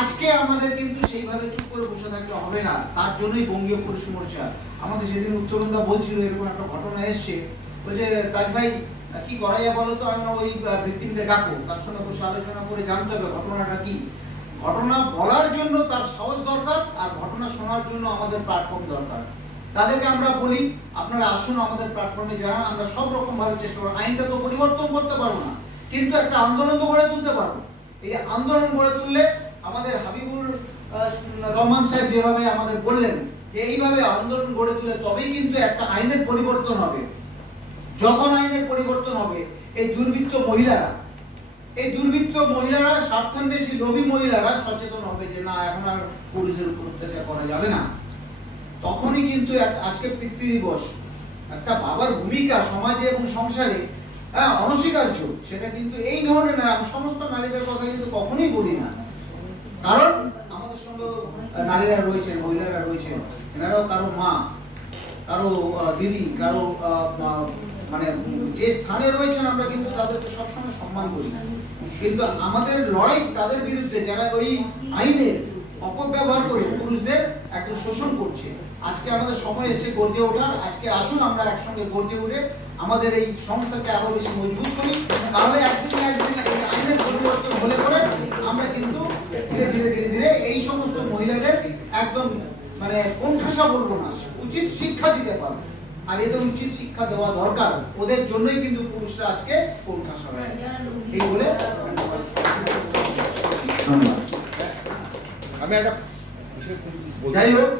আজকে আমাদের কিন্তু সেইভাবে চুপ করে বসে থাকলে হবে না। তার জন্যই বঙ্গীয় পুলিশ মোর্চা আমাদের সেদিন উত্তরন্দা বলছিল এরকম একটা ঘটনা এসছে, বলছে তাজ ভাই কি করা যায় বলো তো, আমরা ওই ভিকটিমকে ডাকো, তার সঙ্গে বসে আলোচনা করে জানতে হবে ঘটনাটা কি। ঘটনা বলার জন্য তার সাহস দরকার, আর ঘটনা শোনার জন্য আমাদের প্ল্যাটফর্ম দরকার। তাদেরকে আমরা বলি আপনারা আসুন আমাদের প্ল্যাটফর্মে জানান, আমরা সব রকম ভাবে চেষ্টা করব। আইনটা তো পরিবর্তন করতে পারবো না, কিন্তু একটা আন্দোলন তো গড়ে তুলতে পারবো। এই আন্দোলন গড়ে তুললে আমাদের হাবিবুর রহমান সাহেব যেভাবে আমাদের বললেন যে এইভাবে আন্দোলন গড়ে তুলে তবেই কিন্তু একটা আইনের পরিবর্তন হবে। যখন আইনের পরিবর্তন হবে এই দুর্বৃত্ত মহিলারা স্বার্থান্বেষী লোভী মহিলারা সচেতন হবে যে না এখন আর পুরুষের উপর অত্যাচার করা যাবে না। তখনই কিন্তু আজকে পিতৃ দিবস, একটা বাবার ভূমিকা সমাজে এবং সংসারে অনস্বীকার্য। সেটা কিন্তু এই ধরনের সমস্ত নারীদের কথা কিন্তু কখনোই বলি না, কারণ আমাদের সঙ্গে নারীরা রয়েছেন, মহিলারা রয়েছেন, এনারাও কারো মা, কারো দিদি, কারো মানে যে স্থানে রয়েছেন আমরা কিন্তু তাদেরকে সবসময় সম্মান করি। কিন্তু আমাদের লড়াই তাদের বিরুদ্ধে যারা ওই আইনের অপব্যবহার করে পুরুষদের একদম শোষণ করছে। আজকে আমাদের সময় এসেছে গর্জে ওঠার। আজকে আসুন আমরা একসঙ্গে গর্জে উঠে আমাদের এই সংস্থাকে আরো বেশি মজবুত করি। তাহলে একদিন এই আইনের পরিবর্তন হলে পরে আমরা কিন্তু ধীরে ধীরে এই সমস্ত মহিলাদের একদম মানে কোণঠাসা বলবো না, উচিত শিক্ষা দিতে পারবো। আর এদের উচিত শিক্ষা দেওয়া দরকার, ওদের জন্যই কিন্তু পুরুষরা আজকে কোণঠাসা হয়ে আছে। এই বলে ধন্যবাদ। আমি একটা যাই হোক